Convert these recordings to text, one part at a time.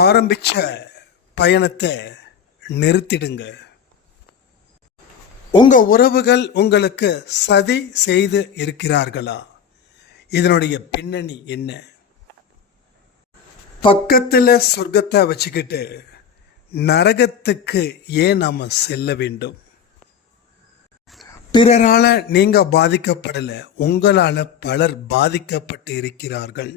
ஆரம்பிச்ச பயணத்தை நிறுத்திடுங்க. உங்க உறவுகள் உங்களுக்கு சதி செய்து இருக்கிறார்களா? இதனுடைய பின்னணி என்ன? பக்கத்தில் சொர்க்கத்தை வச்சுக்கிட்டு நரகத்துக்கு ஏன் நாம செல்ல வேண்டும்? பிறரால நீங்க பாதிக்கப்படலை, உங்களால பலர் பாதிக்கப்பட்டு இருக்கிறார்கள்.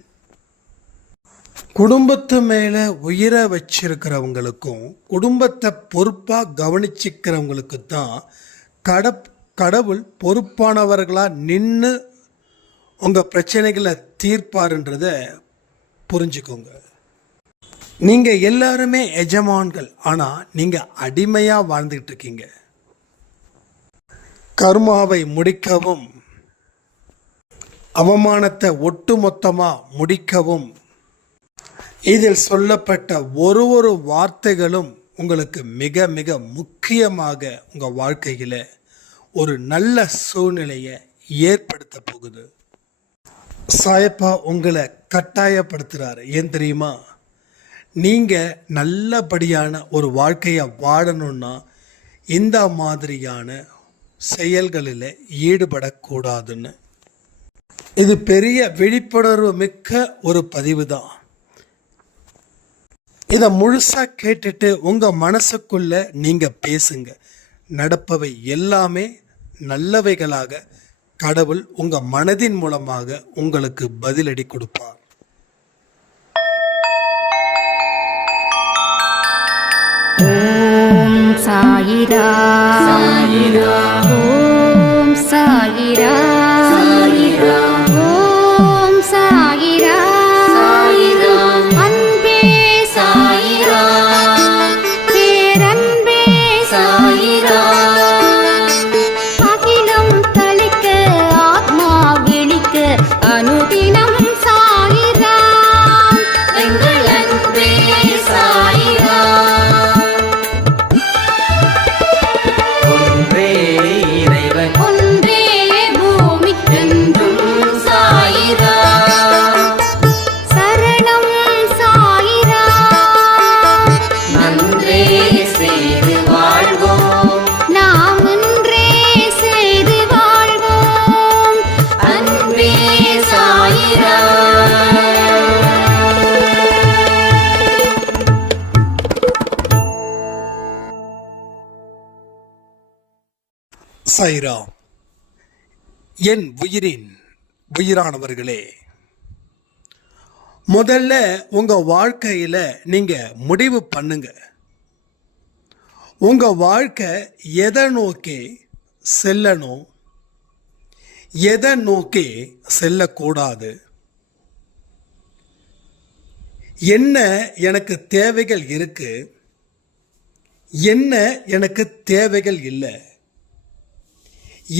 குடும்பத்து மேல உயிரை வச்சிருக்கிறவங்களுக்கும் குடும்பத்தை பொறுப்பா கவனிச்சுக்கிறவங்களுக்கு தான் கடவுள் பொறுப்பானவர்களா நின்று உங்க பிரச்சனைகளை தீர்ப்பாருன்றத புரிஞ்சுக்கோங்க. நீங்க எல்லாருமே எஜமான்கள், ஆனா நீங்க அடிமையா வாழ்ந்துட்டு இருக்கீங்க. கர்மாவை முடிக்கவும் அவமானத்தை ஒட்டுமொத்தமா முடிக்கவும் இதில் சொல்லப்பட்ட ஒரு வார்த்தைகளும் உங்களுக்கு மிக மிக முக்கியமாக உங்க வாழ்க்கையில ஒரு நல்ல சூழ்நிலையை ஏற்படுத்த போகுது. சாயப்பா உங்களை கட்டாயப்படுத்துறாரு. ஏன் தெரியுமா? நீங்க நல்லபடியான ஒரு வாழ்க்கையை வாழணும்னா இந்த மாதிரியான செயல்களில் ஈடுபடக்கூடாதுன்னு. இது பெரிய விழிப்புணர்வு மிக்க ஒரு பதிவு தான். இதை முழுசா கேட்டுட்டு உங்க மனசுக்குள்ள நீங்க பேசுங்க. நடப்பவை எல்லாமே நல்லவைகளாக கடவுள் உங்க மனதின் மூலமாக உங்களுக்கு பதிலடி கொடுப்பார். ஓம் சாயிரா சாயிரா, ஓம் சாயிரா சாயிரா, ஓம் சாயிரா சாயிரா, அன்பே சாயிரா, பேரன்பே சாயிரா, அகிலம் தளிக்க ஆத்மா விழிக்க அனுதினம் சாயிரா, எங்கள் அன்பே சாயிரா. ஒன்றே பூமிக்கென்றும் சாயிரா, சரணம் சாயிரா, நன்றே செய்து வாழ்வோம், நாம் ஒன்றே செய்து வாழ்வோம், அன்பே சாயிரா. சாயிரா. என் உயிரின் உயிரானவர்களே, முதல்ல உங்க வாழ்க்கையில நீங்க முடிவு பண்ணுங்க. உங்க வாழ்க்கை எதை நோக்கி செல்லணும், எதை நோக்கி செல்லக்கூடாது, என்ன எனக்கு தேவைகள் இருக்கு, என்ன எனக்கு தேவைகள் இல்லை,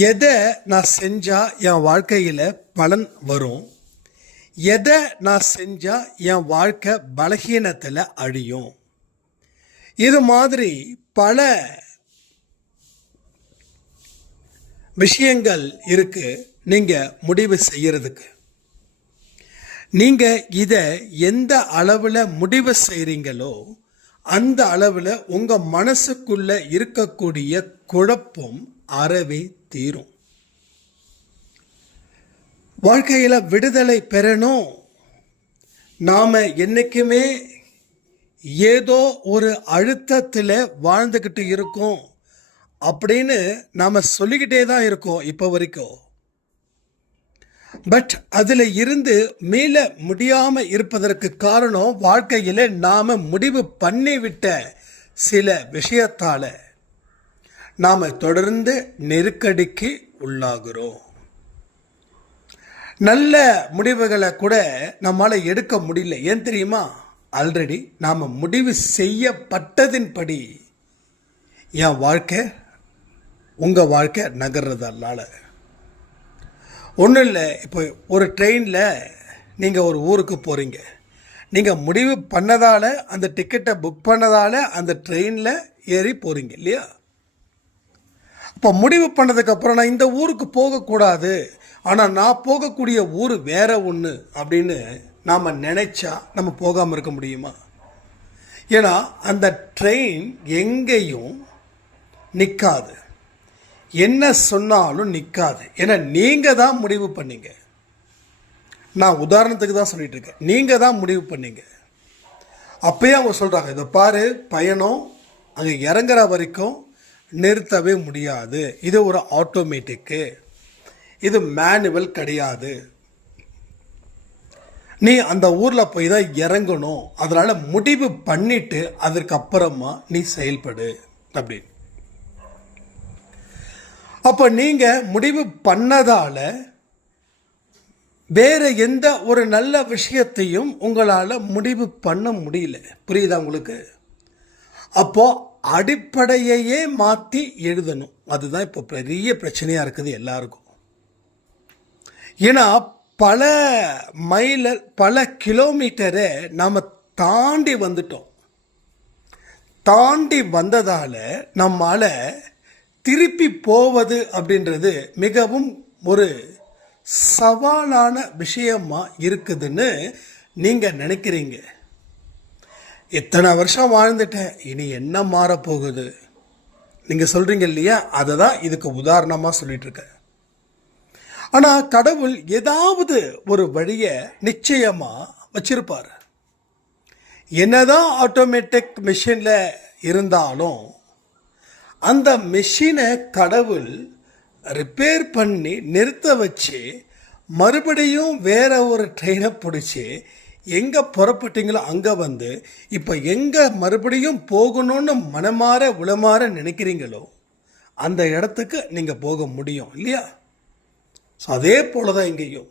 எதை நான் செஞ்சா என் வாழ்க்கையில் பலன் வரும், எதை நான் செஞ்சா என் வாழ்க்கை பலகீனத்தில் அழியும், இது மாதிரி பல விஷயங்கள் இருக்கு. நீங்க முடிவு செய்யறதுக்கு நீங்க இதை எந்த அளவில் முடிவு செய்றீங்களோ அந்த அளவில் உங்க மனசுக்குள்ள இருக்கக்கூடிய குழப்பம் அறவே தீரும். வாழ்க்கையில விடுதலை பெறணும், நாம என்னைக்குமே ஏதோ ஒரு அழுத்தத்தில் வாழ்ந்துக்கிட்டு இருக்கோம் அப்படின்னு நாம சொல்லிக்கிட்டே தான் இருக்கோம் இப்போ வரைக்கும். பட் அதில் இருந்து மீள முடியாம இருப்பதற்கு காரணம் வாழ்க்கையில நாம முடிவு பண்ணிவிட்ட சில விஷயத்தால நாம தொடர்ந்து நெருக்கடிக்கு உள்ளாகிறோம். நல்ல முடிவுகளை கூட நம்மால எடுக்க முடியல. ஏன் தெரியுமா? ஆல்ரெடி நாம முடிவு செய்யப்பட்டதின்படி என் வாழ்க்கை உங்க வாழ்க்கை நகர்றதால. ஒன்றும் இல்லை, இப்போ ஒரு ட்ரெயினில் நீங்கள் ஒரு ஊருக்கு போகிறீங்க. நீங்கள் முடிவு பண்ணதால், அந்த டிக்கெட்டை புக் பண்ணதால் அந்த ட்ரெயினில் ஏறி போகிறீங்க இல்லையா? இப்போ முடிவு பண்ணதுக்கப்புறம் நான் இந்த ஊருக்கு போகக்கூடாது, ஆனால் நான் போகக்கூடிய ஊர் வேற ஒன்று அப்படின்னு நாம் நினைச்சா நம்ம போகாமல் இருக்க முடியுமா? ஏன்னா அந்த ட்ரெயின் எங்கேயும் நிற்காது, என்ன சொன்னாலும் நிற்காது. ஏன்னா நீங்கள் தான் முடிவு பண்ணீங்க. நான் உதாரணத்துக்கு தான் சொல்லிட்டு இருக்கேன், நீங்கள் தான் முடிவு பண்ணீங்க. அப்பயே அவங்க சொல்கிறாங்க, இதை பாரு, பயணம் அங்கே இறங்குற வரைக்கும் நிறுத்தவே முடியாது, இது ஒரு ஆட்டோமேட்டிக்கு, இது மேனுவல் கிடையாது, நீ அந்த ஊரில் போய் தான் இறங்கணும், அதனால் முடிவு பண்ணிட்டு அதற்கப்புறமா நீ செயல்படு அப்படின்னு. அப்போ நீங்கள் முடிவு பண்ணதால் வேற எந்த ஒரு நல்ல விஷயத்தையும் உங்களால் முடிவு பண்ண முடியல. புரியுதா உங்களுக்கு? அப்போ அடிப்படையையே மாற்றி எழுதணும். அதுதான் இப்போ பெரிய பிரச்சனையாக இருக்குது எல்லாருக்கும். ஏன்னா பல மைல், பல கிலோமீட்டரை நாம் தாண்டி வந்துட்டோம். தாண்டி வந்ததால் நம்மால் திருப்பி போவது அப்படின்றது மிகவும் ஒரு சவாலான விஷயமா இருக்குதுன்னு நீங்கள் நினைக்கிறீங்க. எத்தனை வருஷம் வாழ்ந்துட்டேன், இனி என்ன மாறப்போகுது நீங்கள் சொல்கிறீங்க இல்லையா? அதை தான் இதுக்கு உதாரணமாக சொல்லிட்டு இருக்கேன். ஆனால் கடவுள் ஏதாவது ஒரு வழியை நிச்சயமாக வச்சிருப்பார். என்னதான் ஆட்டோமேட்டிக் மிஷினில் இருந்தாலும் அந்த மிஷினை கடவுள் ரிப்பேர் பண்ணி நிறுத்த வச்சு மறுபடியும் வேற ஒரு ட்ரெயினை பிடிச்சி எங்கே புறப்பட்டீங்களோ அங்கே வந்து இப்போ எங்கே மறுபடியும் போகணும்னு மனமாற உளமாற நினைக்கிறீங்களோ அந்த இடத்துக்கு நீங்கள் போக முடியும் இல்லையா? ஸோ அதே போல தான் இங்கேயும்,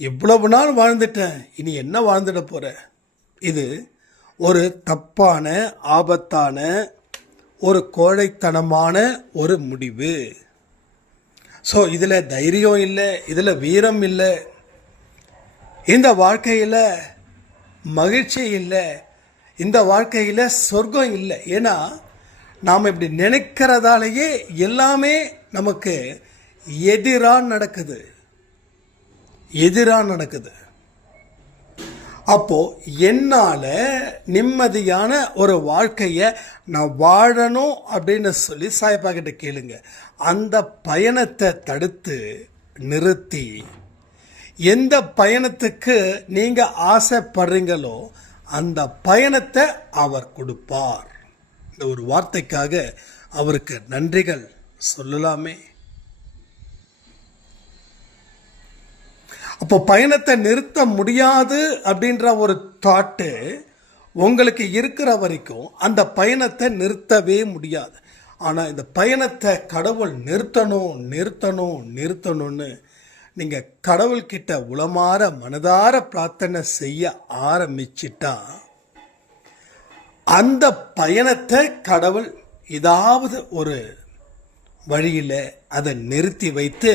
இவ்வளவு நாள் வாழ்ந்துட்டேன், இனி என்ன வாழ்ந்துட போகிற? இது ஒரு தப்பான, ஆபத்தான, ஒரு கோழைத்தனமான ஒரு முடிவு. ஸோ இதில் தைரியம் இல்லை, இதில் வீரம் இல்லை, இந்த வாழ்க்கையில் மகிழ்ச்சி இல்லை, இந்த வாழ்க்கையில் சொர்க்கம் இல்லை. ஏன்னா நாம் இப்படி நினைக்கிறதாலேயே எல்லாமே நமக்கு எதிராக நடக்குது. அப்போ என்னால் நிம்மதியான ஒரு வாழ்க்கையை நான் வாழணும் அப்படின்னு சொல்லி சாயப்பா கிட்ட கேளுங்க. அந்த பயணத்தை தடுத்து நிறுத்தி எந்த பயணத்துக்கு நீங்கள் ஆசைப்படுறீங்களோ அந்த பயணத்தை அவர் கொடுப்பார். இந்த ஒரு வார்த்தைக்காக அவருக்கு நன்றிகள் சொல்லலாமே. அப்போ பயணத்தை நிறுத்த முடியாது அப்படின்ற ஒரு தாட்டு உங்களுக்கு இருக்கிற வரைக்கும் அந்த பயணத்தை நிறுத்தவே முடியாது. ஆனால் இந்த பயணத்தை கடவுள் நிறுத்தணும்னு நீங்கள் கடவுள்கிட்ட உளமாற மனதார பிரார்த்தனை செய்ய ஆரம்பிச்சிட்டா அந்த பயணத்தை கடவுள் ஏதாவது ஒரு வழியில் அதை நிறுத்தி வைத்து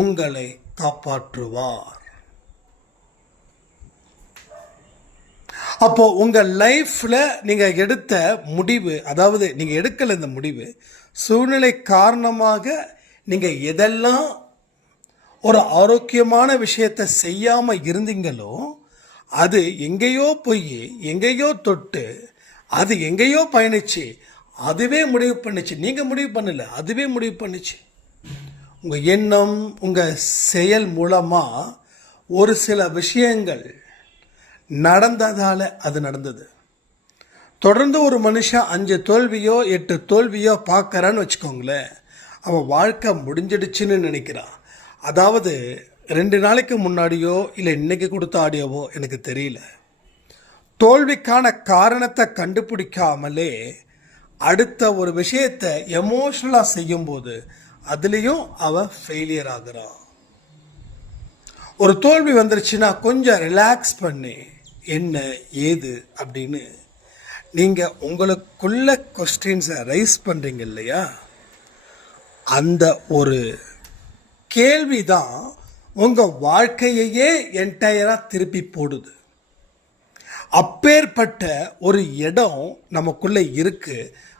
உங்களை காப்பாற்றுவார். அப்போ உங்க லைஃப்ல நீங்க எடுத்த முடிவு, அதாவது நீங்க எடுக்கல இந்த முடிவு, சூழ்நிலை காரணமாக நீங்க எதெல்லாம் ஒரு ஆரோக்கியமான விஷயத்தை செய்யாம இருந்தீங்களோ அது எங்கேயோ போய் எங்கேயோ தொட்டு அது எங்கேயோ பயணிச்சு அதுவே முடிவு பண்ணிச்சு. நீங்க முடிவு பண்ணல, அதுவே முடிவு பண்ணிச்சு. உங்க எண்ணம், உங்க செயல் மூலமா ஒரு சில விஷயங்கள் நடந்ததால அது நடந்தது. தொடர்ந்து ஒரு மனுஷன் 5 தோல்வியோ 8 தோல்வியோ பார்க்கறான்னு வச்சுக்கோங்களேன், அவன் வாழ்க்கை முடிஞ்சிடுச்சுன்னு நினைக்கிறான். அதாவது 2 நாளைக்கு முன்னாடியோ இல்லை இன்னைக்கு கொடுத்த ஆடியோவோ எனக்கு தெரியல, தோல்விக்கான காரணத்தை கண்டுபிடிக்காமலே அடுத்த ஒரு விஷயத்தை எமோஷனலாக செய்யும்போது அதுலேயும் அவன் ஃபெயிலியர் ஆகுறான். ஒரு தோல்வி வந்துருச்சுன்னா கொஞ்சம் ரிலாக்ஸ் பண்ணி என்ன ஏது அப்படின்னு நீங்கள் உங்களுக்குள்ள கொஸ்டின்ஸை ரைஸ் பண்ணுறீங்க இல்லையா, அந்த ஒரு கேள்வி தான் உங்கள் வாழ்க்கையையே என்டையராக திருப்பி போடுது. அப்பேற்பட்ட ஒரு இடம் நமக்குள்ளே இருக்கு.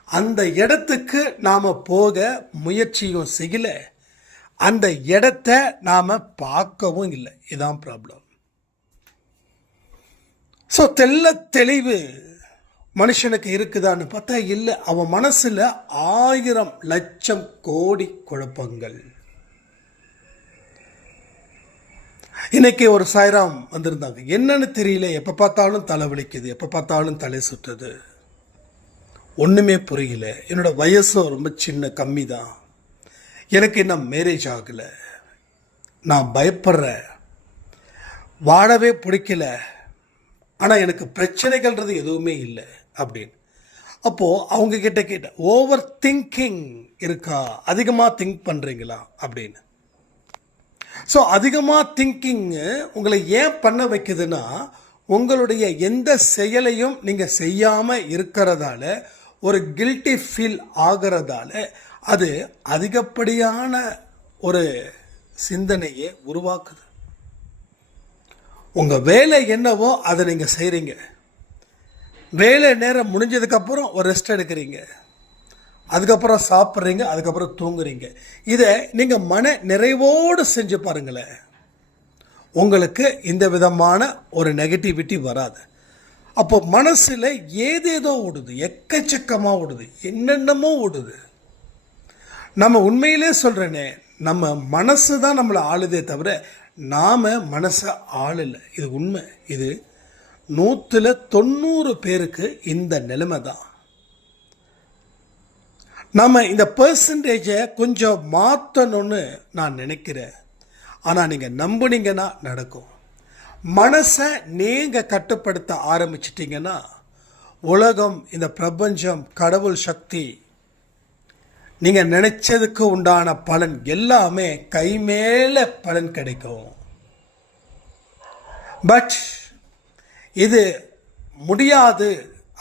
அந்த இடத்துக்கு நாம் போக முயற்சியும் செய்யல, அந்த இடத்த நாம் பார்க்கவும் இல்லை. இதுதான் ப்ராப்ளம். ஸோ தெளிவு மனுஷனுக்கு இருக்குதான்னு பார்த்தா இல்லை. அவன் மனசுல 1000 லட்சம் கோடி குழப்பங்கள். இன்னைக்கு ஒரு சாய்ராம் வந்திருந்தாங்க. என்னன்னு தெரியல, எப்போ பார்த்தாலும் தலை வலிக்குது, எப்போ பார்த்தாலும் தலை சுற்றுது, ஒன்றுமே புரியல, என்னோட வயசும் ரொம்ப சின்ன கம்மி தான், எனக்கு இன்னும் மேரேஜ் ஆகலை, நான் பயப்படுறேன், வாழவே பிடிக்கல, ஆனால் எனக்கு பிரச்சனைகள்ன்றது எதுவுமே இல்லை அப்படின்னு. அப்போது அவங்க கிட்ட கேட்டேன், ஓவர் திங்கிங் இருக்கா, அதிகமாக திங்க் பண்ணுறீங்களா அப்படின்னு. ஸோ அதிகமாக திங்கிங்கு உங்களை ஏன் பண்ண வைக்குதுன்னா, உங்களுடைய எந்த செயலையும் நீங்கள் செய்யாமல் இருக்கிறதால, ஒரு கில்ட்டி ஃபீல் ஆகிறதால அது அதிகப்படியான ஒரு சிந்தனையை உருவாக்குது. உங்கள் வேலை என்னவோ அதை நீங்கள் செய்கிறீங்க, வேலை நேரம் முடிஞ்சதுக்கப்புறம் ஒரு ரெஸ்ட் எடுக்கிறீங்க, அதுக்கப்புறம் சாப்பிட்றீங்க, அதுக்கப்புறம் தூங்குறீங்க. இதை நீங்கள் மன நிறைவோடு செஞ்சு பாருங்களேன், உங்களுக்கு இந்த விதமான ஒரு நெகட்டிவிட்டி வராது. அப்போ மனசில் ஏதேதோ ஓடுது, எக்கச்சக்கமாக ஓடுது, என்னென்னமோ ஓடுது. நம்ம உண்மையிலே சொல்கிறேனே, நம்ம மனசு தான் நம்மளை ஆளுதே தவிர நாம் மனசை ஆளலை. இது உண்மை. இது 100 பேருக்கு இந்த நிலைமை தான். நம்ம இந்த பெர்சன்டேஜை கொஞ்சம் மாற்றணும்னு நான் நினைக்கிறேன். ஆனால் நீங்கள் நம்புனீங்கன்னா நடக்கும். மனசை நீங்கள் கட்டுப்படுத்த ஆரம்பிச்சிட்டிங்கன்னா உலகம், இந்த பிரபஞ்சம், கடவுள் சக்தி, நீங்கள் நினைச்சதுக்கு உண்டான பலன் எல்லாமே கை மேலே பலன் கிடைக்கும். பட் இது முடியாது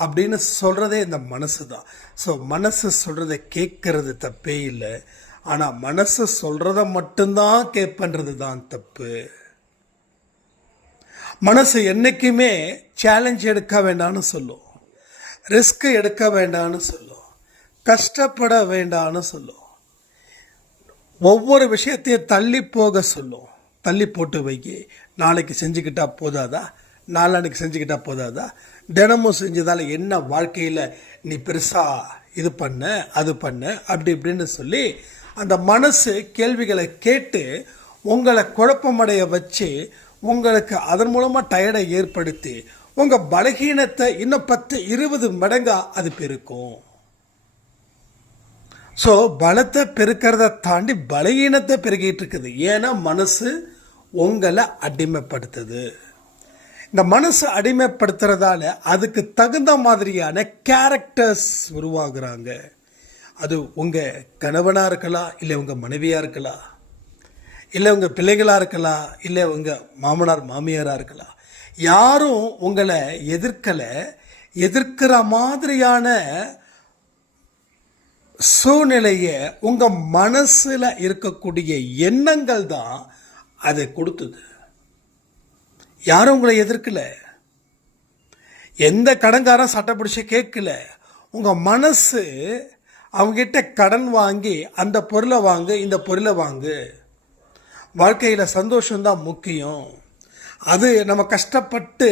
அப்படின்னு சொல்கிறதே இந்த மனசு தான். ஸோ மனசு சொல்கிறத கேட்கறது தப்பே இல்லை, ஆனால் மனசு சொல்கிறத மட்டும்தான் கேட்பன்றது தான் தப்பு. மனசு என்றைக்குமே சேலஞ்ச் எடுக்க வேண்டாம்னு சொல்லும், ரிஸ்க் எடுக்க வேண்டாம்னு சொல்லும், கஷ்டப்பட வேண்டாம்னு சொல்லும், ஒவ்வொரு விஷயத்தையும் தள்ளி போக சொல்லும். தள்ளி போட்டு வைக்கி, நாளைக்கு செஞ்சுக்கிட்டா போதாதா, நாளான்னைக்கு செஞ்சுக்கிட்டா போதாதா, தினமும் செஞ்சதால் என்ன வாழ்க்கையில் நீ பெருசாக இது பண்ண அது பண்ண அப்படி இப்படின்னு சொல்லி அந்த மனசு கேள்விகளை கேட்டு உங்களை குழப்பமடைய வச்சு உங்களுக்கு அதன் மூலமாக டயர்டை ஏற்படுத்தி உங்கள் பலகீனத்தை இன்னும் 10-20 மடங்காக அது பெருக்கும். ஸோ பலத்தை பெருக்கிறத தாண்டி பலகீனத்தை பெருகிட்டு இருக்குது. ஏன்னா மனசு உங்களை அடிமைப்படுத்துது. இந்த மனசு அடிமைப்படுத்துறதால அதுக்கு தகுந்த மாதிரியான கேரக்டர்ஸ் உருவாகுறாங்க. அது உங்கள் கணவனாக இருக்கலாம், இல்லை உங்கள் மனைவியாக இருக்கலாம், இல்லை உங்கள் பிள்ளைகளாக இருக்கலாம், இல்லை உங்கள் மாமனார் மாமியாராக இருக்கலாம். யாரும் உங்களை எதிர்க்கிற மாதிரியான சூழ்நிலையை உங்கள் மனசில் இருக்கக்கூடிய எண்ணங்கள் தான் அதை கொடுத்தது. யாரும் உங்களை எதிர்க்கல, எந்த கடன்காரன் சட்டை பிடிச்சி கேட்கல. உங்கள் மனசு அவங்ககிட்ட கடன் வாங்கி அந்த பொருளை வாங்கு, இந்த பொருளை வாங்கு, வாழ்க்கையில் சந்தோஷம்தான் முக்கியம், அது நம்ம கஷ்டப்பட்டு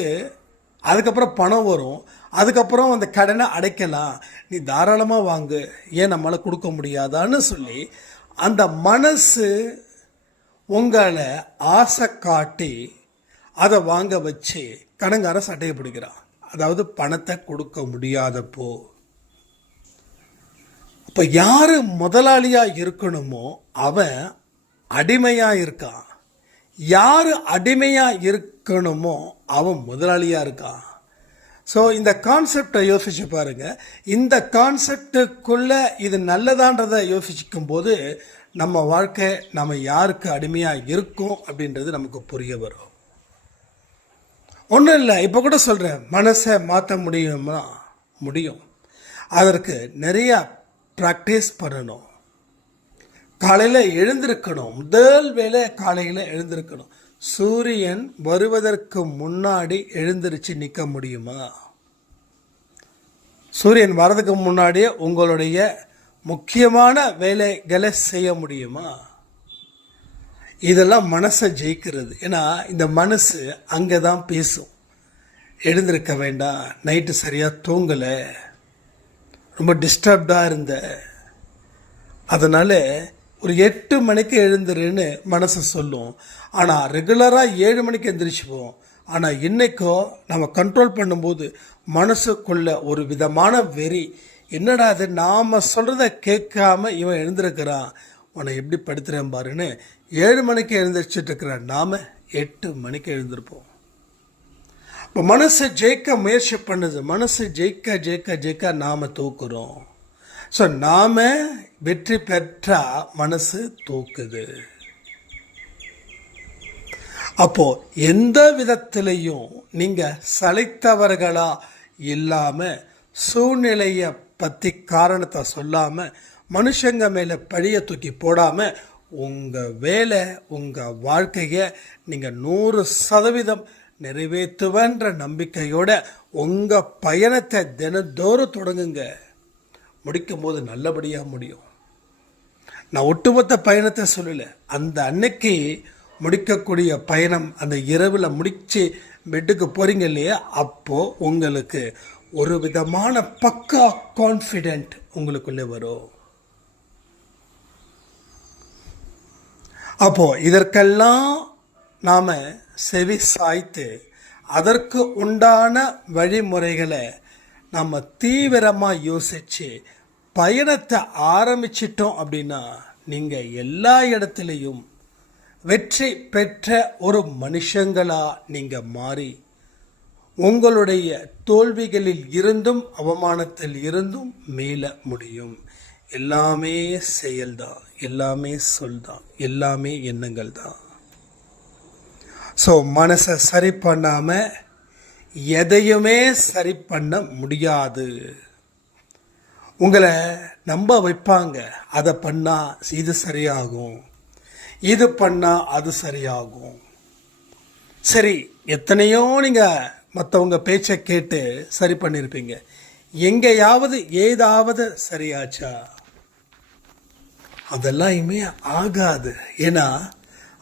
அதுக்கப்புறம் பணம் வரும், அதுக்கப்புறம் அந்த கடனை அடைக்கலாம், நீ தாராளமாக வாங்கு, ஏன் நம்மளால் கொடுக்க முடியாதான்னு சொல்லி அந்த மனசு உங்களை ஆசை காட்டி அதை வாங்க வச்சு கடன்காரன் சட்டையை பிடிக்கிறான். அதாவது பணத்தை கொடுக்க முடியாதப்போ. அப்போ யார் முதலாளியாக இருக்கணுமோ அவன் அடிமையாக இருக்கான், யார் அடிமையாக இருக்கணுமோ அவன் முதலாளியாக இருக்கான். ஸோ இந்த கான்செப்டை யோசிச்சு பாருங்கள். இந்த கான்செப்டுக்குள்ளே இது நல்லதான்றதை யோசிக்கும் போது நம்ம வாழ்க்கை நம்ம யாருக்கு அடிமையாக இருக்கும் அப்படின்றது நமக்கு புரிய வரும். ஒன்றும் இல்லை, இப்போ கூட சொல்கிறேன், மனசை மாற்ற முடியுமா? முடியும். அதற்கு நிறையா ப்ராக்டிஸ் பண்ணணும். காலையில் எழுந்திருக்கணும். முதல் வேலை காலையில் எழுந்திருக்கணும். சூரியன் வருவதற்கு முன்னாடி எழுந்திருச்சு நிற்க முடியுமா? சூரியன் வர்றதுக்கு முன்னாடியே உங்களுடைய முக்கியமான வேலைகளை செய்ய முடியுமா? இதெல்லாம் மனசை ஜெயிக்கிறது. ஏன்னா இந்த மனசு அங்கே தான் பேசும். எழுந்திருக்க வேண்டாம், நைட்டு சரியாக தூங்கலை, ரொம்ப டிஸ்டர்ப்டாக இருந்த, அதனால் ஒரு 8 மணிக்கு எழுந்துருன்னு மனசு சொல்லும். ஆனால் ரெகுலராக 7 மணிக்கு எழுந்திரிச்சுப்போம். ஆனால் இன்றைக்கோ நம்ம கண்ட்ரோல் பண்ணும்போது மனசுக்குள்ள ஒரு விதமான வெறி, என்னடா அது நாம் சொல்கிறத கேட்காம இவன் எழுந்திருக்கிறான், உன்னை எப்படி படுத்துகிறேன் பாருன்னு 7 மணிக்கு எழுந்திரிச்சிட்டு இருக்கிற நாம் 8 மணிக்கு எழுந்திருப்போம். இப்போ மனசை ஜெயிக்க முயற்சி பண்ணுது, மனசு ஜெயிக்க ஜெயிக்க ஜெயிக்க நாம் தூக்குறோம். ஸோ நாம் வெற்றி பெற்றா மனசு தூக்குது. அப்போது எந்த விதத்திலையும் நீங்கள் சளைத்தவர்களா இல்லாமல், சூழ்நிலையை பற்றி காரணத்தை சொல்லாமல், மனுஷங்க மேலே பழியை தூக்கி போடாமல், உங்கள் வேலை உங்கள் வாழ்க்கையை நீங்கள் 100% நிறைவேற்றுவன்ற நம்பிக்கையோட உங்கள் பயணத்தை தினந்தோறும் தொடங்குங்க. முடிக்கும் போது நல்லபடியாக முடியும். நான் ஒட்டுமொத்த பயணத்தை சொல்லலை, அந்த அன்னைக்கு முடிக்கக்கூடிய பயணம், அந்த இரவில் முடித்து பெட்டுக்கு போகிறீங்க இல்லையா, அப்போது உங்களுக்கு ஒரு விதமான பக்கா கான்ஃபிடென்ட் உங்களுக்குள்ளே வரும். அப்போது இதற்கெல்லாம் நாம் செவி சாய்த்து அதற்கு உண்டான வழிமுறைகளை நம்ம தீவிரமாக யோசித்து பயணத்தை ஆரம்பிச்சிட்டோம் அப்படின்னா நீங்கள் எல்லா இடத்துலையும் வெற்றி பெற்ற ஒரு மனுஷங்களா நீங்கள் மாறி உங்களுடைய தோல்விகளில் இருந்தும் அவமானத்தில் இருந்தும் மீள முடியும். எல்லாமே செயல்தான், எல்லாமே சொல்தான், எல்லாமே எண்ணங்கள் தான். ஸோ மனசை சரி பண்ணாமல் எதையுமே சரி பண்ண முடியாது. உங்களை நம்ப வைப்பாங்க, அதை பண்ணால் இது சரியாகும், இது பண்ணால் அது சரியாகும். சரி, எத்தனையோ நீங்கள் மற்றவங்க பேச்சை கேட்டு சரி பண்ணியிருப்பீங்க, எங்கேயாவது ஏதாவது சரியாச்சா? அதெல்லாம் இனிமே ஆகாது. ஏன்னா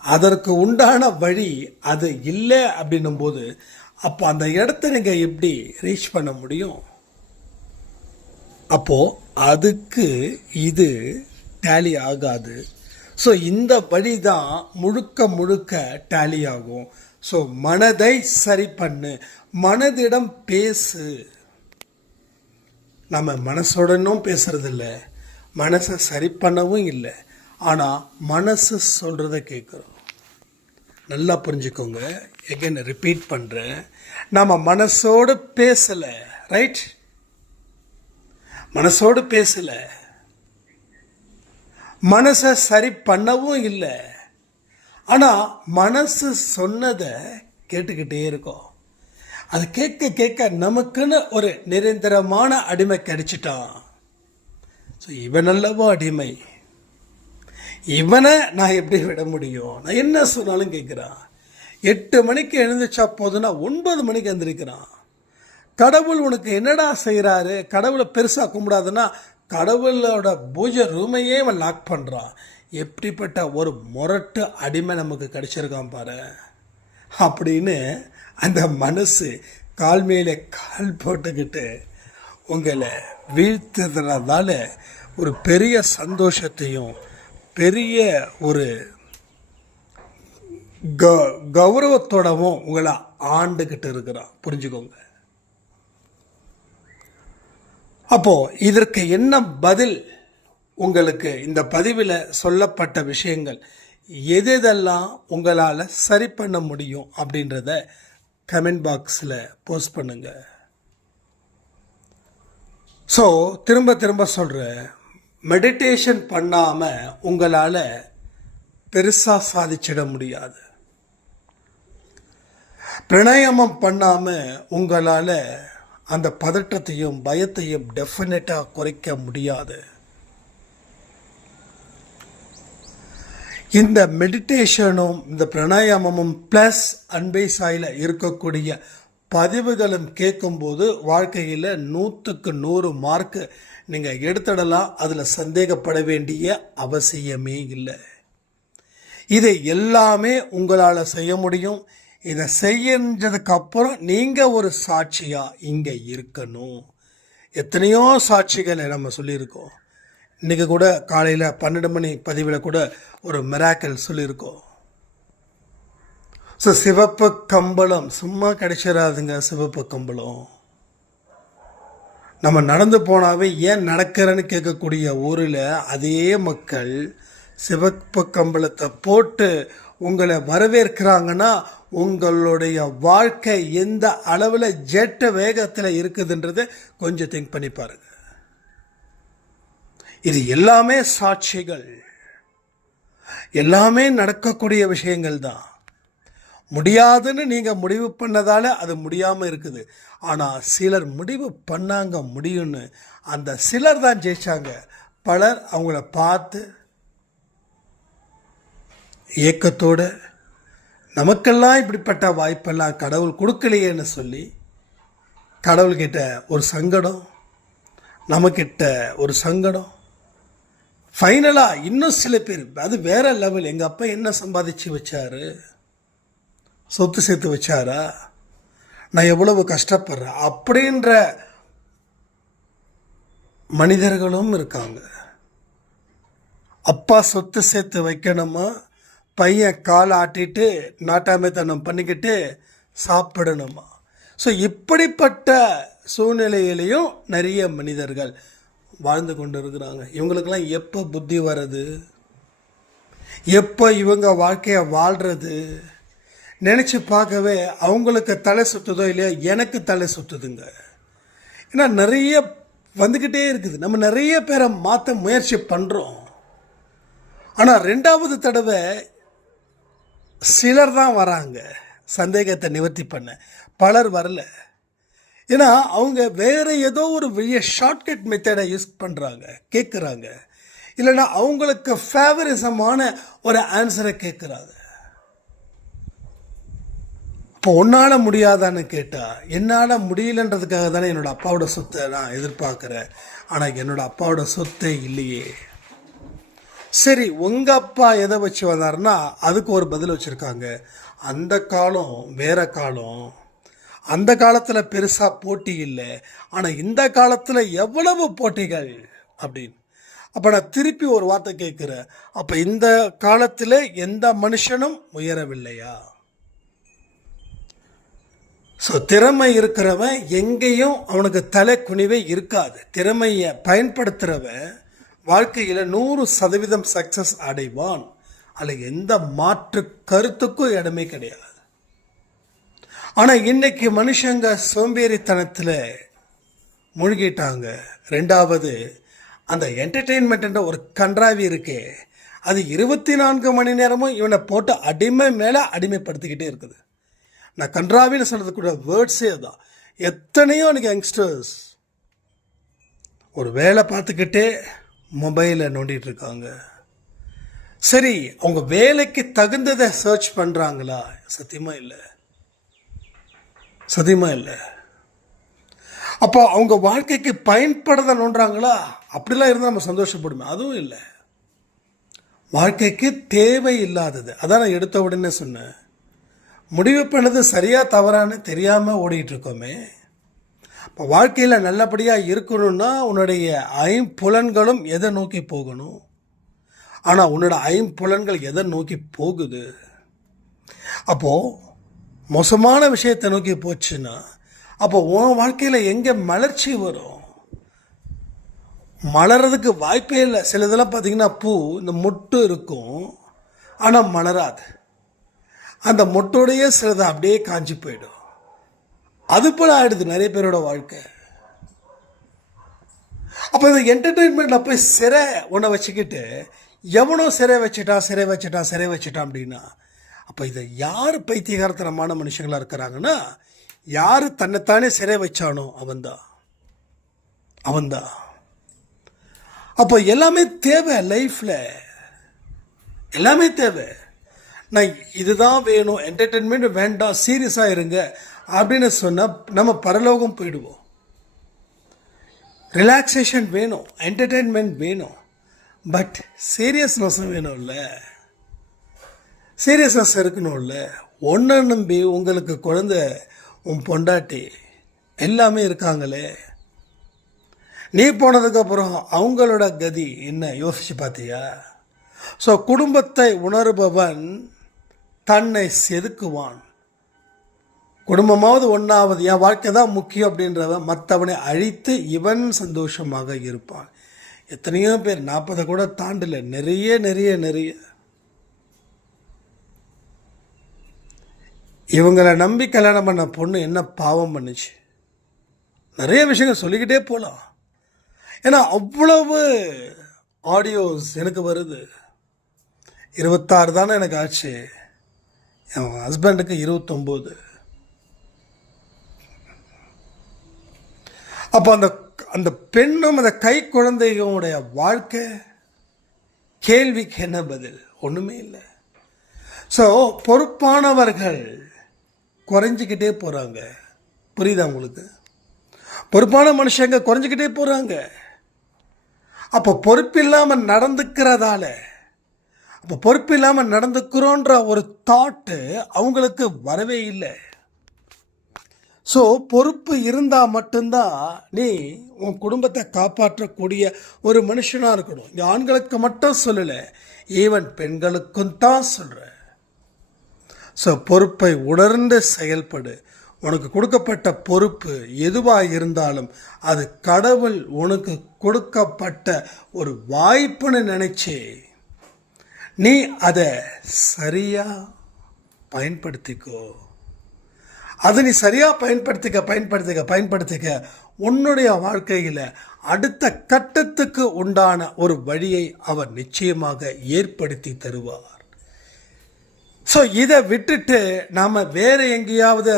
அதற்கு உண்டான வழி அது இல்லை அப்படின்னும் போது அப்போ அந்த இடத்த நீங்கள் எப்படி ரீச் பண்ண முடியும்? அப்போது அதுக்கு இது டேலி ஆகாது. ஸோ இந்த வழி தான் முழுக்க முழுக்க டேலி ஆகும். ஸோ மனதை சரி பண்ணு, மனதிடம் பேசு. நம்ம மனசோடனும் பேசுறதில்ல, மனசை சரி பண்ணவும் இல்லை, ஆனால் மனசு சொல்கிறத கேட்குறோம். நல்லா புரிஞ்சுக்கோங்க, எகைன் ரிப்பீட் பண்ணுறேன், நம்ம மனசோடு பேசலை, ரைட்? மனசோடு பேசலை, மனசை சரி பண்ணவும் இல்லை, ஆனால் மனசு சொன்னதை கேட்டுக்கிட்டே இருக்கோம். அது கேட்க கேட்க நமக்குன்னு ஒரு நிரந்தரமான அடிமை கிடைச்சிட்டான். ஸோ இவன் அல்லவா அடிமை, இவனை நான் எப்படி விட முடியும்? நான் என்ன சொன்னாலும் கேட்குறான். 8 மணிக்கு எழுந்திரிச்சா போதுன்னா 9 மணிக்கு எழுந்திருக்கிறான். கடவுள் உனக்கு என்னடா செய்கிறாரு? கடவுளை பெருசாக கும்பிடாதுன்னா கடவுளோட பூஜை ரூமையே அவன் லாக் பண்ணுறான். எப்படிப்பட்ட ஒரு முரட்டு அடிமை நமக்கு கிடைச்சிருக்கான் பாரு அப்படின்னு அந்த மனசு கால் மேலே கால் போட்டுக்கிட்டு உங்களை வீழ்த்துறதுனால ஒரு பெரிய சந்தோஷத்தையும் பெரிய ஒரு கௌரவத்தோடவும் உங்களை ஆண்டுகிட்டு இருக்கிறான். புரிஞ்சுக்கோங்க. அப்போ இதற்கு என்ன பதில்? உங்களுக்கு இந்த பதிவில் சொல்லப்பட்ட விஷயங்கள் எதெல்லாம் உங்களால் சரி பண்ண முடியும் அப்படின்றத கமெண்ட் பாக்ஸில் போஸ்ட் பண்ணுங்க. ஸோ திரும்ப திரும்ப சொல்கிறேன், மெடிடேஷன் பண்ணாமல் உங்களால் பெருசாக சாதிச்சிட முடியாது. பிராணாயாமம் பண்ணாமல் உங்களால் அந்த பதட்டத்தையும் பயத்தையும் டெஃபினட்டாக குறைக்க முடியாது. இந்த மெடிடேஷனும் இந்த பிராணாயாமமும் ப்ளஸ் அன்பே சாயில் இருக்கக்கூடிய பதிவுகளும் கேட்கும்போது வாழ்க்கையில் 100க்கு 100 மார்க்கு நீங்கள் எடுத்துடலாம். அதில் சந்தேகப்பட வேண்டிய அவசியமே இல்லை. இதை எல்லாமே உங்களால் செய்ய முடியும். இதை செஞ்சதுக்கு அப்புறம் நீங்கள் ஒரு சாட்சியாக இங்கே இருக்கணும். எத்தனையோ சாட்சிகளை நம்ம சொல்லியிருக்கோம். இன்றைக்கி கூட காலையில் 12 மணி பதிவில் கூட ஒரு மிராக்கல் சொல்லியிருக்கோம். ஸோ சிவப்பு கம்பளம் சும்மா கிடைச்சிடாதுங்க. சிவப்பு கம்பளம் நம்ம நடந்து போனாவே ஏன் நடக்கிறேன்னு கேட்கக்கூடிய ஊரில் அதே மக்கள் சிவப்பு கம்பளத்தை போட்டு உங்களை வரவேற்கிறாங்கன்னா உங்களுடைய வாழ்க்கை எந்த அளவில் ஜெட்ட வேகத்தில் இருக்குதுன்றதை கொஞ்சம் திங்க் பண்ணி பாருங்க. இது எல்லாமே சாட்சிகள், எல்லாமே நடக்கக்கூடிய விஷயங்கள் தான். முடியாதுன்னு நீங்கள் முடிவு பண்ணதால அது முடியாமல் இருக்குது. ஆனால் சிலர் முடிவு பண்ணாங்க முடியும்னு. அந்த சிலர் தான் ஜெயிச்சாங்க. பலர் அவங்கள பார்த்து ஏக்கத்தோடு நமக்கெல்லாம் இப்படிப்பட்ட வாய்ப்பெல்லாம் கடவுள் கொடுக்கலையேன்னு சொல்லி கடவுள்கிட்ட ஒரு சங்கடம், நம்மக்கிட்ட ஒரு சங்கடம். ஃபைனலாக இன்னும் சில பேர் அது வேற லெவல். எங்கள் அப்பா என்ன சம்பாதிச்சு வச்சாரு, சொத்து சேர்த்து வச்சாரா, நான் எவ்வளவு கஷ்டப்படுறேன் அப்படின்ற மனிதர்களும் இருக்காங்க. அப்பா சொத்து சேர்த்து வைக்கணுமா, பையன் கால் ஆட்டிட்டு நாட்டாமைத்தனம் பண்ணிக்கிட்டு சாப்பிடணுமா. ஸோ இப்படிப்பட்ட சூழ்நிலையிலையும் நிறைய மனிதர்கள் வாழ்ந்து கொண்டு இருக்கிறாங்க. இவங்களுக்கெல்லாம் எப்போ புத்தி வர்றது, எப்போ இவங்க வாழ்க்கையை வாழ்கிறது நினச்சி பார்க்கவே அவங்களுக்கு தலை சுற்றுதோ இல்லையா, எனக்கு தலை சுற்றுதுங்க. ஏன்னா நிறைய வந்துக்கிட்டே இருக்குது. நம்ம நிறைய பேரை மாற்ற முயற்சி பண்ணுறோம். ஆனால் 2வது தடவை சிலர் தான் வராங்க சந்தேகத்தை நிவர்த்தி பண்ண, பலர் வரல. ஏன்னா அவங்க வேறு ஏதோ ஒரு வெளிய ஷார்ட்கட் மெத்தடை யூஸ் பண்ணுறாங்க, கேட்குறாங்க. இல்லைன்னா அவங்களுக்கு ஃபேவரிசமான ஒரு ஆன்சரை கேட்குறாங்க. இப்போ உன்னால் முடியாதான்னு கேட்டால் என்னால் முடியலன்றதுக்காக தானே என்னோடய அப்பாவோட சொத்தை நான் எதிர்பார்க்குறேன். ஆனால் என்னோடய அப்பாவோட சொத்தே இல்லையே. சரி, உங்கள் அப்பா எதை வச்சு வந்தாருன்னா அதுக்கு ஒரு பதில் வச்சுருக்காங்க. அந்த காலம் வேற காலம். அந்த காலத்தில் பெருசாக போட்டி இல்லை, ஆனால் இந்த காலத்தில் எவ்வளவு போட்டிகள் அப்படின்னு. அப்போ நான் திருப்பி ஒரு வார்த்தை கேட்குறேன். அப்போ இந்த காலத்தில் எந்த மனுஷனும் உயரவில்லையா? ஸோ திறமை இருக்கிறவன் எங்கேயும் அவனுக்கு தலை குனிவே இருக்காது. திறமையை பயன்படுத்துகிறவன் வாழ்க்கையில் 100% சக்ஸஸ் அடைவான். அதில் எந்த மாற்று கருத்துக்கும் இடமே கிடையாது. ஆனால் இன்னைக்கு மனுஷங்க சோம்பேறித்தனத்தில் மூழ்கிட்டாங்க. 2வது அந்த என்டர்டெயின்மெண்ட்ன்ற ஒரு கன்றாவி இருக்கே, அது 24 மணி நேரமும் இவனை போட்டு அடிமை மேலே அடிமைப்படுத்திக்கிட்டே இருக்குது. நான் கன்றாவின்னு சொல்கிறது கூட வேர்ட்ஸே தான். எத்தனையோ எனக்கு யங்ஸ்டர்ஸ் ஒரு வேலை பார்த்துக்கிட்டே மொபைலை நோண்டிகிட்டு இருக்காங்க. சரி, அவங்க வேலைக்கு தகுந்ததை சர்ச் பண்ணுறாங்களா? சத்தியமாக இல்லை, சத்தியமாக இல்லை. அப்போ அவங்க வாழ்க்கைக்கு பயன்படுத்த நோண்டுறாங்களா? அப்படிலாம் இருந்தால் நம்ம சந்தோஷப்படுமே, அதுவும் இல்லை. வாழ்க்கைக்கு தேவை இல்லாதது. அதான் நான் எடுத்த உடனே சொன்னேன். முடிவு பண்ணது சரியாக தவறான்னு தெரியாமல் ஓடிட்டுருக்கோமே. இப்போ வாழ்க்கையில் நல்லபடியாக இருக்கணும்னா உன்னுடைய 5 புலன்களும் எதை நோக்கி போகணும். ஆனால் உன்னோட 5 புலன்கள் எதை நோக்கி போகுது? அப்போது மோசமான விஷயத்தை நோக்கி போச்சுன்னா அப்போ உன் வாழ்க்கையில் எங்கே மலர்ச்சி வரும்? மலர்றதுக்கு வாய்ப்பே இல்லை. சில இதெல்லாம் பார்த்திங்கன்னா பூ இந்த மொட்டு இருக்கும், ஆனால் மலராது. அந்த மொட்டோடையே சிலது அப்படியே காஞ்சி போயிடும். அது போல் ஆகிடுது நிறைய பேரோட வாழ்க்கை. அப்போ இந்த என்டர்டெயின்மெண்ட்டில் போய் சிறை ஒன்றை வச்சுக்கிட்டு எவனோ சிறை வச்சுட்டான் அப்படின்னா, அப்போ இதை யார் பைத்தியகாரத்தனமான மனுஷங்களாக இருக்கிறாங்கன்னா, யார் தன்னைத்தானே சிறை வச்சானோ அவன்தான். அப்போ எல்லாமே தேவை லைஃப்பில், எல்லாமே தேவை. நான் இதுதான் வேணும், என்டர்டெயின்மெண்ட் வேண்டாம், சீரியஸாக இருங்க அப்படின்னு சொன்னால் நம்ம பரலோகம் போயிடுவோம். ரிலாக்ஸேஷன் வேணும், என்டர்டெயின்மெண்ட் வேணும், பட் சீரியஸ்னஸும் வேணும்ல, சீரியஸ்னஸ் இருக்கணும்ல. ஒன்றை நம்பி உங்களுக்கு குழந்தை, உன் பொண்டாட்டி எல்லாமே இருக்காங்களே. நீ போனதுக்கப்புறம் அவங்களோட கதி என்ன யோசிச்சு பார்த்தியா? ஸோ குடும்பத்தை உணர்பவன் தன்னை செதுக்குவான். குடும்பமாவது ஒன்றாவது, என் வாழ்க்கை தான் முக்கியம் அப்படின்றவன் மற்றவனை அழித்து இவன் சந்தோஷமாக இருப்பான். எத்தனையோ பேர் 40 கூட தாண்டல, நிறைய நிறைய நிறைய. இவங்களை நம்பி கல்யாணம் பண்ண பொண்ணு என்ன பாவம் பண்ணுச்சு? நிறைய விஷயங்கள் சொல்லிக்கிட்டே போகலாம். ஏன்னா அவ்வளவு ஆடியோஸ் எனக்கு வருது. 26 தானே எனக்கு ஆச்சு, என் ஹஸ்பண்டுக்கு 29. அப்போ அந்த பெண்ணும் அந்த கை குழந்தைகளுடைய வாழ்க்கை கேள்விக்கு என்ன பதில்? ஒன்றுமே இல்லை. ஸோ பொறுப்பானவர்கள் குறைஞ்சிக்கிட்டே போகிறாங்க. புரியுதா உங்களுக்கு? பொறுப்பான மனுஷங்க குறைஞ்சிக்கிட்டே போகிறாங்க. அப்போ பொறுப்பில்லாமல் நடந்துக்கிறதால, அப்போ பொறுப்பில்லாமல் நடந்துக்கிறோன்ற ஒரு தாட்டு அவங்களுக்கு வரவே இல்லை. ஸோ பொறுப்பு இருந்தால் மட்டும்தான் நீ உன் குடும்பத்தை காப்பாற்றக்கூடிய ஒரு மனுஷனாக இருக்கணும். இந்த ஆண்களுக்கு மட்டும் சொல்லலை, ஈவன் பெண்களுக்கும் தான் சொல்கிறேன். ஸோ பொறுப்பை உணர்ந்து செயல்படு. உனக்கு கொடுக்கப்பட்ட பொறுப்பு எதுவாக இருந்தாலும் அது கடவுள் உனக்கு கொடுக்கப்பட்ட ஒரு வாய்ப்புன்னு நினச்சி நீ அதை சரியாக பயன்படுத்திக்கோ. அதை நீ சரியாக பயன்படுத்திக்க உன்னுடைய வாழ்க்கையில் அடுத்த கட்டத்துக்கு உண்டான ஒரு வழியை அவர் நிச்சயமாக ஏற்படுத்தி தருவார். ஸோ இதை விட்டுட்டு நாம் வேறு எங்கேயாவது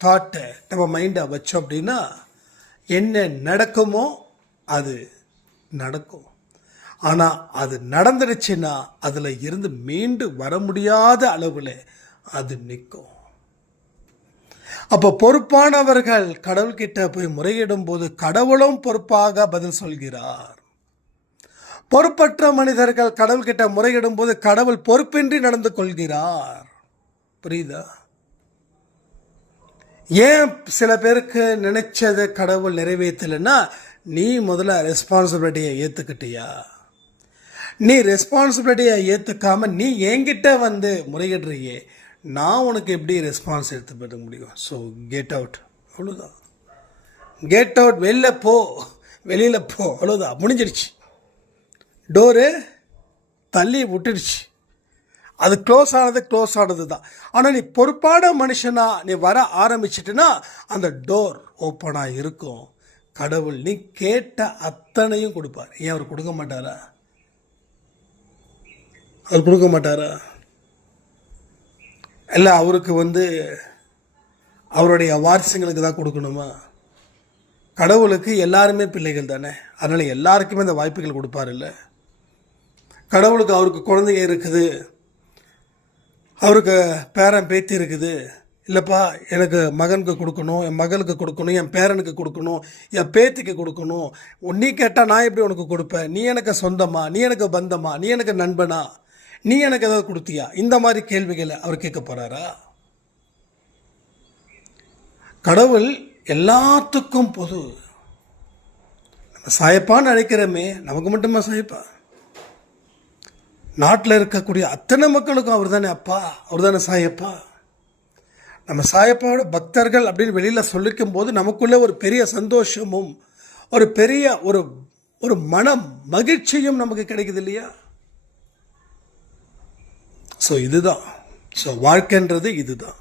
தாட்டை நம்ம மைண்டை வச்சோம் அப்படின்னா என்ன நடக்குமோ அது நடக்கும். ஆனால் அது நடந்துடுச்சுன்னா அதில் இருந்து மீண்டு வர முடியாத அளவில் அது நிற்கும். அப்போ பொறுப்பானவர்கள் கடவுள்கிட்ட போய் முறையிடும் போது கடவுளும் பொறுப்பாக பதில் சொல்கிறார். பொறுப்பற்ற மனிதர்கள் கடவுள்கிட்ட முறையிடும் போது கடவுள் பொறுப்பின்றி நடந்து கொள்கிறார். புரியுதா? ஏன் சில பேருக்கு நினைச்சதை கடவுள் நிறைவேற்றலைன்னா, நீ முதல்ல ரெஸ்பான்சிபிலிட்டியை ஏற்றுக்கிட்டியா? நீ ரெஸ்பான்சிபிலிட்டியை ஏற்றுக்காம நீ என்கிட்ட வந்து முறையிடுறியே, நான் உனக்கு எப்படி ரெஸ்பான்ஸ் எடுத்து முடியும்? ஸோ கெட் அவுட், அவ்வளோதான். கெட் அவுட், வெளியில் போ, அவ்வளோதான், முடிஞ்சிடுச்சு. டோரு தள்ளி விட்டுடுச்சு. அது க்ளோஸ் ஆனது தான். ஆனால் நீ பொறுப்பான மனுஷனா நீ வர ஆரம்பிச்சிட்டுனா அந்த டோர் ஓப்பனாக இருக்கும். கடவுள் நீ கேட்ட அத்தனையும் கொடுப்பார். ஏன் அவர் கொடுக்க மாட்டாரா? அவர் கொடுக்க மாட்டாரா? இல்லை அவருக்கு அவருடைய வாரிசுங்களுக்கு தான் கொடுக்கணுமா? கடவுளுக்கு எல்லாருமே பிள்ளைகள் தானே, அதனால் எல்லாருக்குமே அந்த வாய்ப்புகள் கொடுப்பார். இல்லை, கடவுளுக்கு அவருக்கு குழந்தைங்க இருக்குது, அவருக்கு பேரன் பேத்தி இருக்குது. இல்லைப்பா, எனக்கு மகனுக்கு கொடுக்கணும், என் மகளுக்கு கொடுக்கணும், என் பேரனுக்கு கொடுக்கணும், என் பேத்திக்கு கொடுக்கணும். நீ கேட்டால் நான் எப்படி உனக்கு கொடுப்பேன்? நீ எனக்கு சொந்தமா? நீ எனக்கு பந்தமா? நீ எனக்கு நண்பனா? நீ எனக்கு ஏதாவது கொடுத்தியா? இந்த மாதிரி கேள்விகளை அவர் கேட்க போகிறாரா? கடவுள் எல்லாத்துக்கும் பொது. நம்ம சாயப்பான்னு அழைக்கிறோமே, நமக்கு மட்டுமா சாயப்பா? நாட்டில் இருக்கக்கூடிய அத்தனை மக்களுக்கும் அவர் தானே அப்பா, அவர் தானே சாயப்பா. நம்ம சாயப்பாவோட பக்தர்கள் அப்படின்னு வெளியில் சொல்லிக்கும் போது நமக்குள்ளே ஒரு பெரிய சந்தோஷமும் ஒரு பெரிய ஒரு மனம் மகிழ்ச்சியும் நமக்கு கிடைக்குது இல்லையா? ஸோ இதுதான். ஸோ வாழ்க்கைன்றது இதுதான்.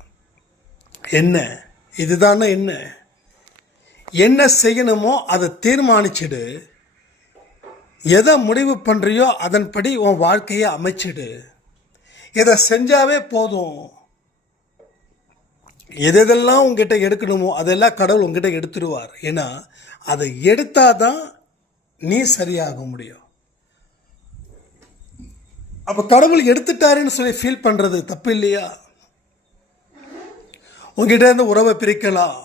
இதுதான்னா என்ன செய்யணுமோ அதை தீர்மானிச்சிடு. எதை முடிவு பண்ணுறியோ அதன்படி உன் வாழ்க்கையை அமைச்சிடு. இதை செஞ்சாவே போதும். எதெல்லாம் உங்ககிட்ட எடுக்கணுமோ அதெல்லாம் கடவுள் உங்ககிட்ட எடுத்துடுவார். ஏன்னா அதை எடுத்தாதான் நீ சரியாக முடியும். அப்போ கடவுள் எடுத்துட்டாருன்னு சொல்லி ஃபீல் பண்ணுறது தப்பு இல்லையா? உங்ககிட்ட இருந்து உறவை பிரிக்கலாம்,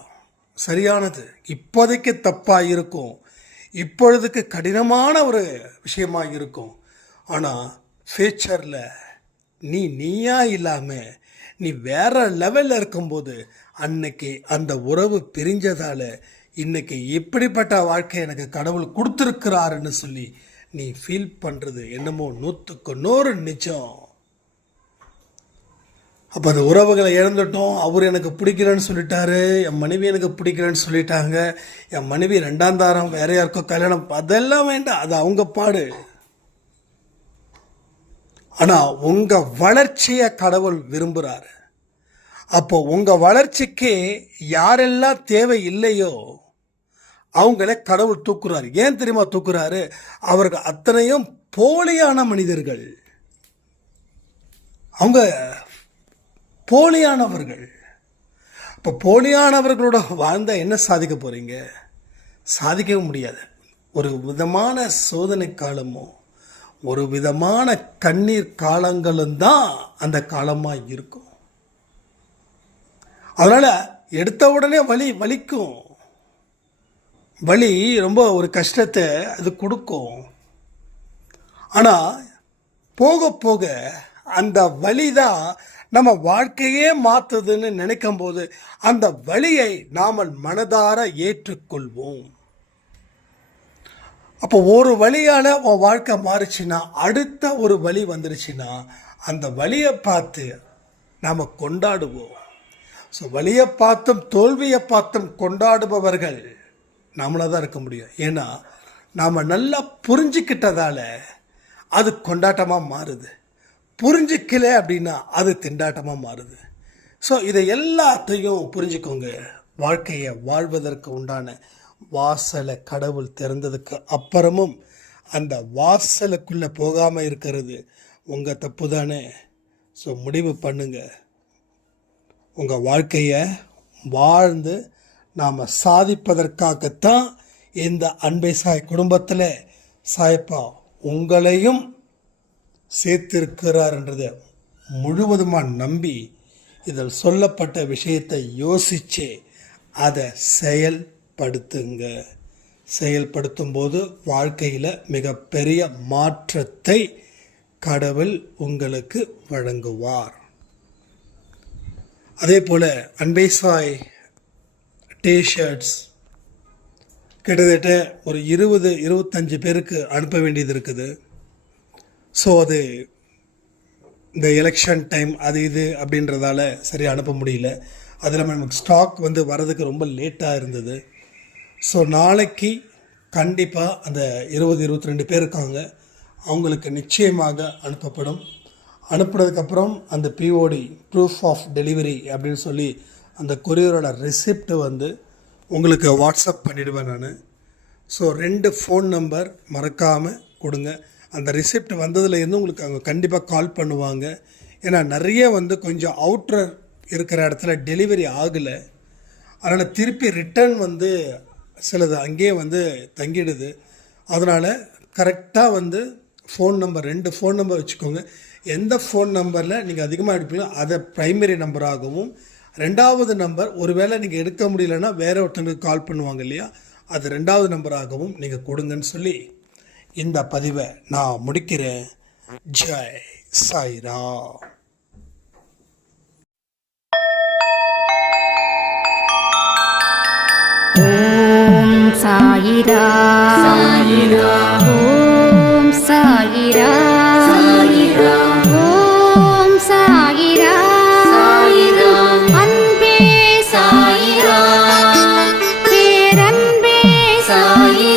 சரியானது. இப்போதைக்கு தப்பாக இருக்கும், இப்பொழுதுக்கு கடினமான ஒரு விஷயமாக இருக்கும். ஆனால் ஃபியூச்சரில் நீயா இல்லாமல் நீ வேற லெவலில் இருக்கும்போது அன்னைக்கு அந்த உறவு பிரிஞ்சதால இன்னைக்கு இப்படிப்பட்ட வாழ்க்கை எனக்கு கடவுள் கொடுத்துருக்கிறாருன்னு சொல்லி நீ ஃபீல் பண்ணுறது என்னமோ 100% நிஜம். அப்போ அந்த உறவுகளை இழந்துட்டோம், அவர் எனக்கு பிடிக்கலன்னு சொல்லிட்டாரு, என் மனைவி எனக்கு பிடிக்கலன்னு சொல்லிட்டாங்க, என் மனைவி 2ஆம் தாரம் வேற யாருக்கோ கல்யாணம், அதெல்லாம் வேண்டாம், அது அவங்க பாடு. ஆனால் உங்கள் வளர்ச்சியை கடவுள் விரும்புகிறாரு. அப்போ உங்கள் வளர்ச்சிக்கு யாரெல்லாம் தேவை இல்லையோ அவங்கள கடவுள் தூக்குறாரு. ஏன் தெரியுமா தூக்குறாரு? அவர்கள் அத்தனையும் போலியான மனிதர்கள், அவங்க போலியானவர்கள். இப்போ போலியானவர்களோட வாழ்ந்தால் என்ன சாதிக்க போகிறீங்க? சாதிக்கவும் முடியாது. ஒரு விதமான சோதனை காலமோ ஒரு விதமான கண்ணீர் காலங்களும் தான் அந்த காலமாக இருக்கும். அதனால் எடுத்த உடனே வலிக்கும், வலி ரொம்ப ஒரு கஷ்டத்தை அது கொடுக்கும். ஆனால் போக போக அந்த வலி தான் நம்ம வாழ்க்கையே மாற்றுதுன்னு நினைக்கும் போது அந்த வலியை நாம் மனதார ஏற்றுக்கொள்வோம். அப்போ ஒரு வழியால் உன் வாழ்க்கை மாறுச்சுன்னா அடுத்த ஒரு வழி வந்துருச்சுன்னா அந்த வழியை பார்த்து நாம் கொண்டாடுவோம். ஸோ வழியை பார்த்தும் தோல்வியை பார்த்தும் கொண்டாடுபவர்கள் நம்மளாக தான் இருக்க முடியும். ஏன்னா நாம் நல்லா புரிஞ்சுக்கிட்டதால அது கொண்டாட்டமாக மாறுது, புரிஞ்சிக்கல அப்படின்னா அது திண்டாட்டமாக மாறுது. ஸோ இதை எல்லாத்தையும் புரிஞ்சுக்கோங்க. வாழ்க்கையை வாழ்வதற்கு உண்டான வாசலை கடவுள் திறந்ததுக்கு அப்புறமும் அந்த வாசலுக்குள்ளே போகாமல் இருக்கிறது உங்கள் தப்பு தானே. ஸோ முடிவு பண்ணுங்க, உங்கள் வாழ்க்கையை வாழ்ந்து நாம் சாதிப்பதற்காகத்தான் இந்த அன்பை சாய் குடும்பத்தில் சாயப்பா உங்களையும் சேர்த்திருக்கிறார்ன்றதை முழுவதுமாக நம்பி இதில் சொல்லப்பட்ட விஷயத்தை யோசித்து அதை செயல்படுத்துங்க. செயல்படுத்தும் போது வாழ்க்கையில் மிகப்பெரிய மாற்றத்தை கடவுள் உங்களுக்கு வழங்குவார். அதே போல் அன்பை சாய் டிஷர்ட்ஸ் கிட்டத்தட்ட ஒரு 20-25 பேருக்கு அனுப்ப வேண்டியது இருக்குது. ஸோ அது இந்த எலெக்ஷன் டைம் அது இது அப்படின்றதால சரியாக அனுப்ப முடியல. அது இல்லாமல் நமக்கு ஸ்டாக் வரதுக்கு ரொம்ப லேட்டாக இருந்தது. ஸோ நாளைக்கு கண்டிப்பாக அந்த 20-22 பேர் இருக்காங்க, அவங்களுக்கு நிச்சயமாக அனுப்பப்படும். அனுப்புனதுக்கப்புறம் அந்த பிஓடி ப்ரூஃப் ஆஃப் டெலிவரி அப்படின்னு சொல்லி அந்த கொரியரோட ரெசிப்ட் உங்களுக்கு வாட்ஸ்அப் பண்ணிவிடுவேன் நான். ஸோ 2 ஃபோன் நம்பர் மறக்காமல் கொடுங்க. அந்த ரெசிப்ட் வந்ததுலேருந்து உங்களுக்கு அவங்க கண்டிப்பாக கால் பண்ணுவாங்க. ஏன்னா நிறைய கொஞ்சம் அவுட்டர் இருக்கிற இடத்துல டெலிவரி ஆகலை, அதனால் திருப்பி ரிட்டர்ன் சிலது அங்கேயே தங்கிடுது. அதனால் கரெக்டாக ஃபோன் நம்பர் 2 ஃபோன் நம்பர் வச்சுக்கோங்க. எந்த ஃபோன் நம்பரில் நீங்கள் அதிகமாக எடுப்பீங்களோ அதை ப்ரைமரி நம்பராகவும், 2வது நம்பர் ஒருவேளை நீங்கள் எடுக்க முடியலன்னா வேற ஒருத்தங்களுக்கு கால் பண்ணுவாங்க இல்லையா, அது 2வது நம்பராகவும் நீங்கள் கொடுங்கன்னு சொல்லி இந்த பதிவை நான் முடிக்கிறேன். ஜெய் சாய்ராம். ஓம் சாயிரா சாயிரா, ஓம் சாயிரா சாயிரா, ஓம் சாயிரா சாயிரா, அன்பே சாயிரா, பேரன்பே சாயிரா.